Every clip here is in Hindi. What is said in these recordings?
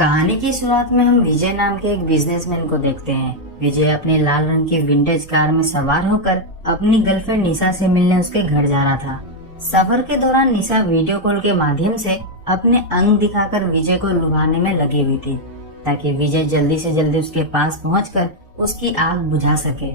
कहानी की शुरुआत में हम विजय नाम के एक बिजनेसमैन को देखते हैं। विजय अपनी लाल रंग की विंटेज कार में सवार होकर अपनी गर्लफ्रेंड निशा से मिलने उसके घर जा रहा था। सफर के दौरान निशा वीडियो कॉल के माध्यम से अपने अंग दिखाकर विजय को लुभाने में लगी हुई थी, ताकि विजय जल्दी से जल्दी उसके पास पहुंचकर उसकी आग बुझा सके।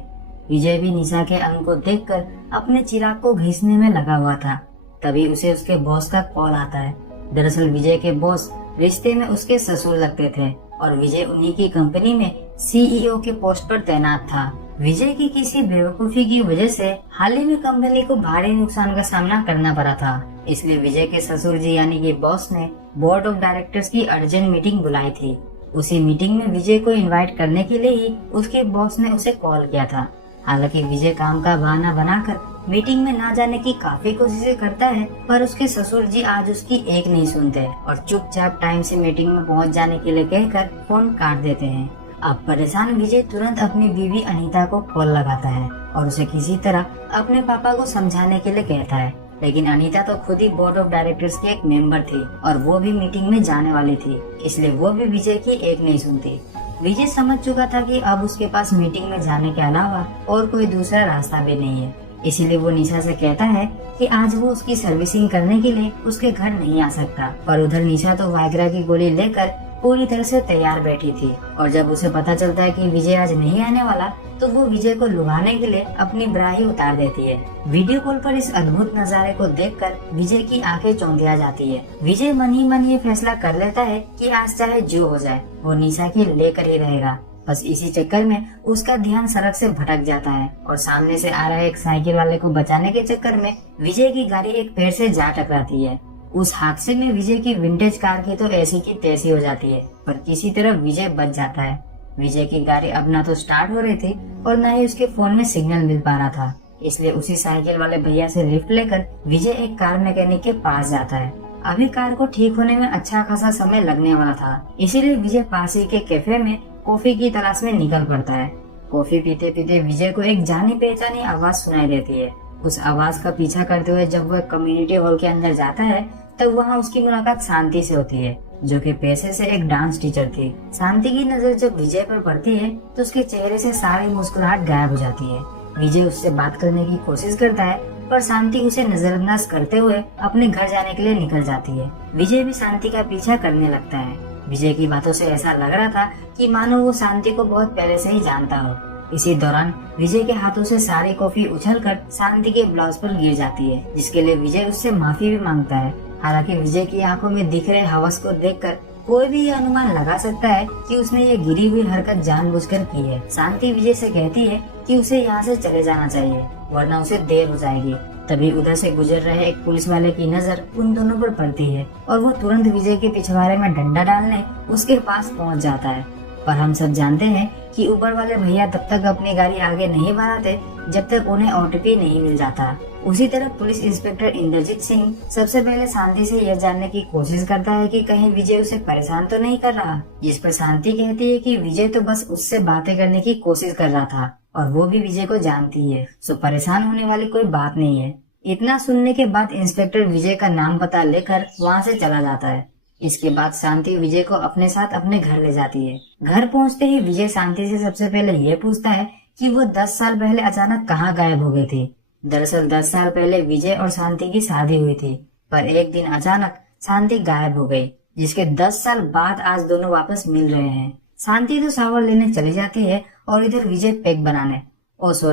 विजय भी निशा के अंग को देखकर अपने चिराग को घिसने में लगा हुआ था। तभी उसे उसके बॉस का कॉल आता है। दरअसल विजय के बॉस रिश्ते में उसके ससुर लगते थे और विजय उन्हीं की कंपनी में सीईओ के पोस्ट पर तैनात था। विजय की किसी बेवकूफी की वजह से हाल ही में कंपनी को भारी नुकसान का सामना करना पड़ा था। इसलिए विजय के ससुर जी यानी कि बॉस ने बोर्ड ऑफ डायरेक्टर्स की अर्जेंट मीटिंग बुलाई थी। उसी मीटिंग में विजय को इनवाइट करने के लिए ही उसके बॉस ने उसे कॉल किया था। हालांकि विजय काम का बहाना बनाकर मीटिंग में ना जाने की काफी कोशिशें करता है, पर उसके ससुर जी आज उसकी एक नहीं सुनते और चुपचाप टाइम से मीटिंग में पहुंच जाने के लिए कहकर फोन काट देते हैं। अब परेशान विजय तुरंत अपनी बीवी अनीता को कॉल लगाता है और उसे किसी तरह अपने पापा को समझाने के लिए कहता है। लेकिन अनीता तो खुद ही बोर्ड ऑफ डायरेक्टर्स की एक मेंबर थी और वो भी मीटिंग में जाने वाली थी, इसलिए वो भी विजय की एक नहीं सुनती। विजय समझ चुका था कि अब उसके पास मीटिंग में जाने के अलावा और कोई दूसरा रास्ता भी नहीं है, इसीलिए वो निशा से कहता है कि आज वो उसकी सर्विसिंग करने के लिए उसके घर नहीं आ सकता। पर उधर निशा तो वाइग्रा की गोली लेकर पूरी तरह से तैयार बैठी थी और जब उसे पता चलता है कि विजय आज नहीं आने वाला तो वो विजय को लुभाने के लिए अपनी ब्रा ही उतार देती है। वीडियो कॉल पर इस अद्भुत नजारे को देखकर विजय की आंखें चौंधिया जाती है। विजय मन ही मन ये फैसला कर लेता है कि आज चाहे जो हो जाए वो निशा की लेकर ही रहेगा। बस इसी चक्कर में उसका ध्यान सड़क से भटक जाता है और सामने से आ रहे एक साइकिल वाले को बचाने के चक्कर में विजय की गाड़ी एक पेड़ से जा टकराती है। उस हादसे में विजय की विंटेज कार की तो ऐसी की तैसी हो जाती है, पर किसी तरह विजय बच जाता है। विजय की गाड़ी अब ना तो स्टार्ट हो रही थी और न ही उसके फोन में सिग्नल मिल पा रहा था, इसलिए उसी साइकिल वाले भैया से लिफ्ट लेकर विजय एक कार मैकेनिक के पास जाता है। अभी कार को ठीक होने में अच्छा खासा समय लगने वाला था, इसीलिए विजय पास ही के कैफे में कॉफी की तलाश में निकल पड़ता है। कॉफी पीते पीते विजय को एक जानी पहचानी आवाज सुनाई देती है। उस आवाज का पीछा करते हुए जब वह कम्युनिटी हॉल के अंदर जाता है तब वहाँ उसकी मुलाकात शांति से होती है, जो कि पेशे से एक डांस टीचर थी। शांति की नजर जब विजय पर पड़ती है तो उसके चेहरे से सारी मुस्कुराहट गायब हो जाती है। विजय उससे बात करने की कोशिश करता है, पर शांति उसे नजरअंदाज करते हुए अपने घर जाने के लिए निकल जाती है। विजय भी शांति का पीछा करने लगता है। विजय की बातों से ऐसा लग रहा था कि मानो वो शांति को बहुत पहले से ही जानता हो। इसी दौरान विजय के हाथों से सारी कॉफी उछलकर शांति के ब्लाउज पर गिर जाती है, जिसके लिए विजय उससे माफी भी मांगता है। हालांकि विजय की आंखों में दिख रहे हवस को देखकर कोई भी ये अनुमान लगा सकता है कि उसने ये गिरी हुई हरकत जानबूझकर की है। शांति विजय से कहती है कि उसे यहाँ से चले जाना चाहिए, वरना उसे देर हो जाएगी। तभी उधर से गुजर रहे एक पुलिस वाले की नजर उन दोनों पर पड़ती है और वो तुरंत विजय के पिछवाड़े में डंडा डालने उसके पास पहुंच जाता है। पर हम सब जानते हैं कि ऊपर वाले भैया तब तक अपनी गाड़ी आगे नहीं बढ़ाते जब तक उन्हें ओटीपी नहीं मिल जाता। उसी तरह पुलिस इंस्पेक्टर इंद्रजीत सिंह सबसे पहले शांति से यह जानने की कोशिश करता है कि कहीं विजय उसे परेशान तो नहीं कर रहा, जिस पर शांति कहती है कि विजय तो बस उससे बातें करने की कोशिश कर रहा था और वो भी विजय को जानती है, सो परेशान होने वाली कोई बात नहीं है। इतना सुनने के बाद इंस्पेक्टर विजय का नाम पता लेकर वहाँ से चला जाता है। इसके बाद शांति विजय को अपने साथ अपने घर ले जाती है। घर पहुँचते ही विजय शांति से सबसे पहले ये पूछता है कि वो 10 साल पहले अचानक कहाँ गायब हो गई थी। दरअसल 10 साल पहले विजय और शांति की शादी हुई थी, पर एक दिन अचानक शांति गायब हो गई, जिसके 10 साल बाद आज दोनों वापस मिल रहे हैं। शांति तो शावर लेने चली जाती है और इधर विजय पेग बनाने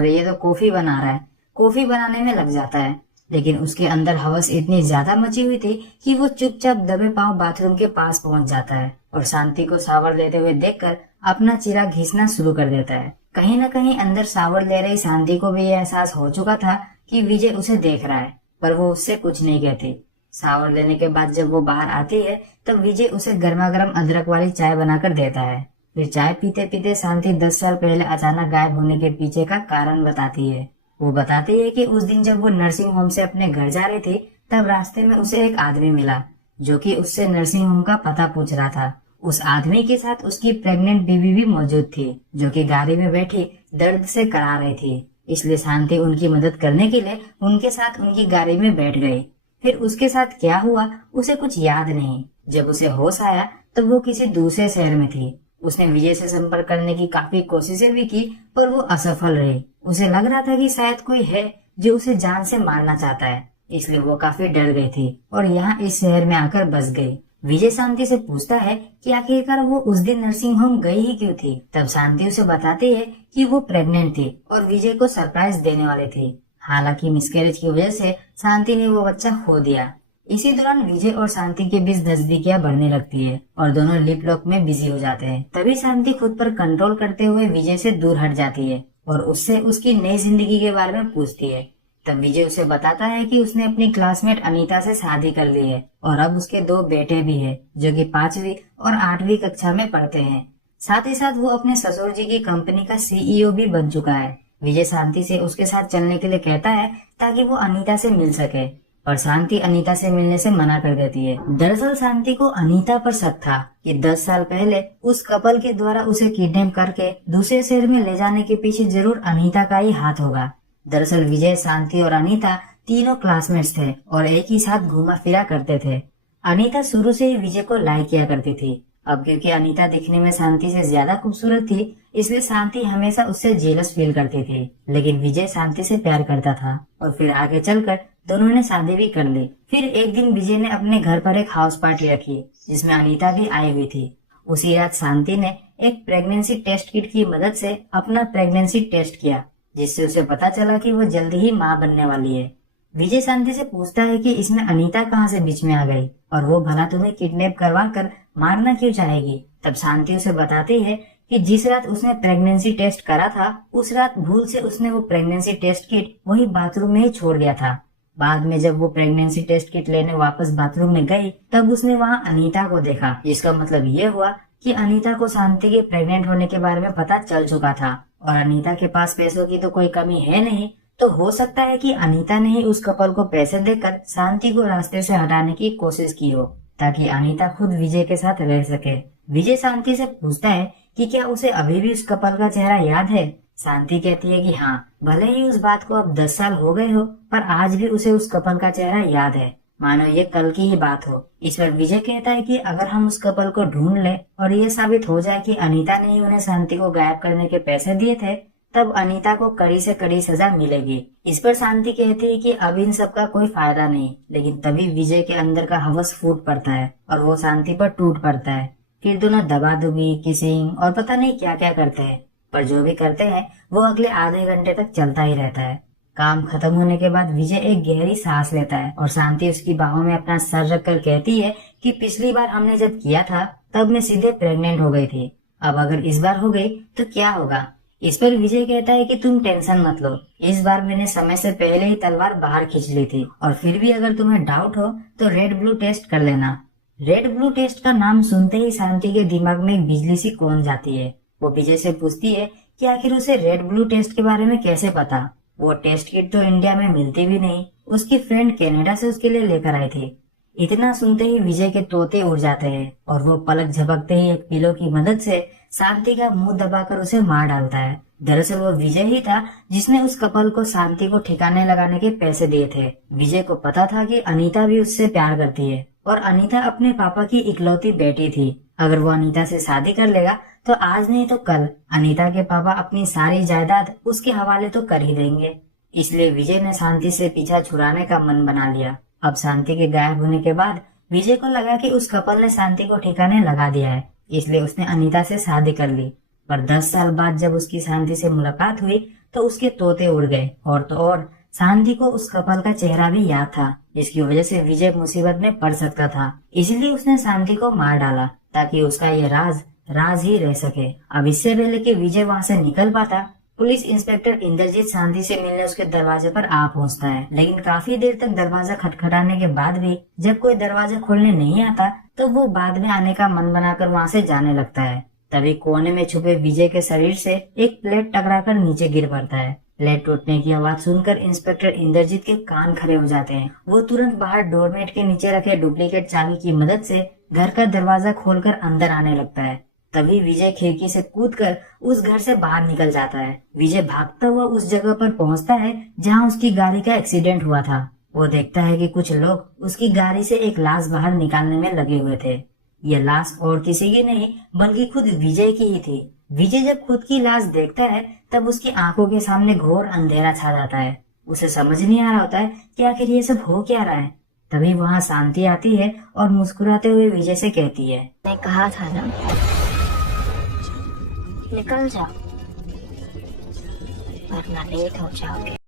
ये तो कॉफी बना रहा है, कॉफी बनाने में लग जाता है। लेकिन उसके अंदर हवस इतनी ज्यादा मची हुई थी कि वो चुपचाप दबे पांव बाथरूम के पास पहुंच जाता है और शांति को शावर लेते हुए देखकर अपना चिराग घिसना शुरू कर देता है। कहीं न कहीं अंदर शावर ले रही शांति को भी यह एहसास हो चुका था कि विजय उसे देख रहा है, पर वो उससे कुछ नहीं कहती। शावर लेने के बाद जब वो बाहर आती है तब विजय उसे गर्मा गर्म अदरक वाली चाय बनाकर देता है। फिर चाय पीते पीते शांति 10 साल पहले अचानक गायब होने के पीछे का कारण बताती है। वो बताती है कि उस दिन जब वो नर्सिंग होम से अपने घर जा रही थी तब रास्ते में उसे एक आदमी मिला, जो कि उससे नर्सिंग होम का पता पूछ रहा था। उस आदमी के साथ उसकी प्रेग्नेंट बीवी भी मौजूद थी, जो कि गाड़ी में बैठी दर्द से करा रही थी। इसलिए शांति उनकी मदद करने के लिए उनके साथ उनकी गाड़ी में बैठ गई। फिर उसके साथ क्या हुआ उसे कुछ याद नहीं। जब उसे होश आया तब वो किसी दूसरे शहर में थी। उसने विजय से संपर्क करने की काफी कोशिशें भी की, पर वो असफल रही। उसे लग रहा था कि शायद कोई है जो उसे जान से मारना चाहता है, इसलिए वो काफी डर गई थी और यहाँ इस शहर में आकर बस गई। विजय शांति से पूछता है कि आखिरकार वो उस दिन नर्सिंग होम गई ही क्यों थी। तब शांति उसे बताती है कि वो प्रेग्नेंट थी और विजय को सरप्राइज देने वाली थी। हालांकि मिसकैरेज की वजह से शांति ने वो बच्चा खो दिया। इसी दौरान विजय और शांति के बीच नजदीकियां बढ़ने लगती है और दोनों लिप लॉक में बिजी हो जाते हैं। तभी शांति खुद पर कंट्रोल करते हुए विजय से दूर हट जाती है और उससे उसकी नई जिंदगी के बारे में पूछती है। तब विजय उसे बताता है कि उसने अपनी क्लासमेट अनीता से शादी कर ली है और अब उसके 2 बेटे भी हैं, जो कि 5वीं और 8वीं कक्षा में पढ़ते हैं। साथ ही साथ वो अपने ससुर जी की कंपनी का CEO भी बन चुका है। विजय शांति से उसके साथ चलने के लिए कहता है ताकि वो अनीता से मिल सके, पर शांति अनीता से मिलने से मना कर देती है। दरअसल शांति को अनीता पर शक था कि 10 साल पहले उस कपल के द्वारा उसे किडनैप करके दूसरे शहर में ले जाने के पीछे जरूर अनीता का ही हाथ होगा। दरअसल विजय, शांति और अनीता तीनों क्लासमेट्स थे और एक ही साथ घूमा फिरा करते थे। अनीता शुरू से ही विजय को लाइक किया करती थी। अब क्योंकि अनीता दिखने में शांति से ज्यादा खूबसूरत थी, इसलिए शांति हमेशा उससे जेलस फील करती थी। लेकिन विजय शांति से प्यार करता था और फिर आगे चलकर दोनों ने शादी भी कर ली। फिर एक दिन विजय ने अपने घर पर एक हाउस पार्टी रखी जिसमें अनीता भी आई हुई थी। उसी रात शांति ने एक प्रेगनेंसी टेस्ट किट की मदद से अपना प्रेगनेंसी टेस्ट किया, जिससे उसे पता चला कि वो जल्दी ही माँ बनने वाली है। विजय शांति से पूछता है कि इसमें अनीता कहाँ से बीच में आ गई और वो भला तुम्हें किडनैप करवा कर मारना क्यों चाहेगी। तब शांति उसे बताती है कि जिस रात उसने प्रेगनेंसी टेस्ट करा था, उस रात भूल से उसने वो प्रेगनेंसी टेस्ट किट वही बाथरूम में ही छोड़ दिया था। बाद में जब वो प्रेगनेंसी टेस्ट किट लेने वापस बाथरूम में गई, तब उसने वहाँ अनीता को देखा, जिसका मतलब ये हुआ कि अनीता को शांति के प्रेग्नेंट होने के बारे में पता चल चुका था और अनीता के पास पैसों की तो कोई कमी है नहीं, तो हो सकता है कि अनीता ने ही उस कपल को पैसे देकर शांति को रास्ते से हटाने की कोशिश की हो, ताकि अनीता खुद विजय के साथ रह सके। विजय शांति से पूछता है कि क्या उसे अभी भी उस कपल का चेहरा याद है। शांति कहती है कि हाँ, भले ही उस बात को अब 10 साल हो गए हो, पर आज भी उसे उस कपल का चेहरा याद है, मानो ये कल की ही बात हो। इस पर विजय कहता है कि अगर हम उस कपल को ढूंढ ले और ये साबित हो जाए कि अनीता ने ही उन्हें शांति को गायब करने के पैसे दिए थे, तब अनीता को कड़ी से कड़ी सजा मिलेगी। इस पर शांति कहती है कि अब इन सब का कोई फायदा नहीं। लेकिन तभी विजय के अंदर का हवस फूट पड़ता है और वो शांति पर टूट पड़ता है। फिर दोनों दबादुबी, किसिंग और पता नहीं क्या क्या करते हैं, पर जो भी करते हैं वो अगले आधे घंटे तक चलता ही रहता है। काम खत्म होने के बाद विजय एक गहरी सांस लेता है और शांति उसकी बाहों में अपना सर रखकर कहती है कि पिछली बार हमने जब किया था तब मैं सीधे प्रेग्नेंट हो गई थी, अब अगर इस बार हो गई तो क्या होगा। इस पर विजय कहता है कि तुम टेंशन मत लो, इस बार मैंने समय से पहले ही तलवार बाहर खींच ली थी और फिर भी अगर तुम्हें डाउट हो तो रेड ब्लू टेस्ट कर लेना। रेड ब्लू टेस्ट का नाम सुनते ही शांति के दिमाग में एक बिजली सी कौन जाती है। वो विजय से पूछती है कि आखिर उसे रेड ब्लू टेस्ट के बारे में कैसे पता। वो टेस्ट किट तो इंडिया में मिलती भी नहीं, उसकी फ्रेंड कनाडा से उसके लिए लेकर आई थी। इतना सुनते ही विजय के तोते उड़ जाते हैं और वो पलक झपकते ही एक पिलो की मदद से शांति का मुंह दबाकर उसे मार डालता है। दरअसल वो विजय ही था जिसने उस कपल को शांति को ठिकाने लगाने के पैसे दिए थे। विजय को पता था कि अनीता भी उससे प्यार करती है और अनीता अपने पापा की इकलौती बेटी थी। अगर वो अनीता से शादी कर लेगा तो आज नहीं तो कल अनीता के पापा अपनी सारी जायदाद उसके हवाले तो कर ही देंगे। इसलिए विजय ने शांति से पीछा छुड़ाने का मन बना लिया। अब शांति के गायब होने के बाद विजय को लगा कि उस कपल ने शांति को ठिकाने लगा दिया है, इसलिए उसने अनीता से शादी कर ली। पर 10 साल बाद जब उसकी शांति से मुलाकात हुई तो उसके तोते उड़ गए और तो और शांति को उस कपल का चेहरा भी याद था, जिसकी वजह से विजय मुसीबत में पड़ सकता था। इसलिए उसने शांति को मार डाला ताकि उसका ये राज ही रह सके। अब इससे पहले कि विजय वहाँ से निकल पाता, पुलिस इंस्पेक्टर इंद्रजीत शांति से मिलने उसके दरवाजे पर आ पहुँचता है। लेकिन काफी देर तक दरवाजा खटखटाने के बाद भी जब कोई दरवाजा खोलने नहीं आता तो वो बाद में आने का मन बनाकर वहाँ से जाने लगता है। तभी कोने में छुपे विजय के शरीर से एक प्लेट टकराकर नीचे गिर पड़ता है। प्लेट टूटने की आवाज सुनकर इंस्पेक्टर इंद्रजीत के कान खड़े हो जाते हैं। वो तुरंत बाहर डोरमेट के नीचे रखे डुप्लीकेट चाबी की मदद से घर का दरवाजा खोलकर अंदर आने लगता है। तभी विजय खिड़की से कूदकर उस घर से बाहर निकल जाता है। विजय भागता हुआ उस जगह पर पहुंचता है जहां उसकी गाड़ी का एक्सीडेंट हुआ था। वो देखता है कि कुछ लोग उसकी गाड़ी से एक लाश बाहर निकालने में लगे हुए थे। यह लाश और किसी की नहीं बल्कि खुद विजय की ही थी। विजय जब खुद की लाश देखता है तब उसकी आंखों के सामने घोर अंधेरा छा जाता है। उसे समझ नहीं आ रहा होता है कि आखिर ये सब हो क्या रहा है। तभी वहाँ शांति आती है और मुस्कुराते हुए विजय से कहती है, मैं कहा था ना, निकल जाओ वरना लेट हो जाओगे।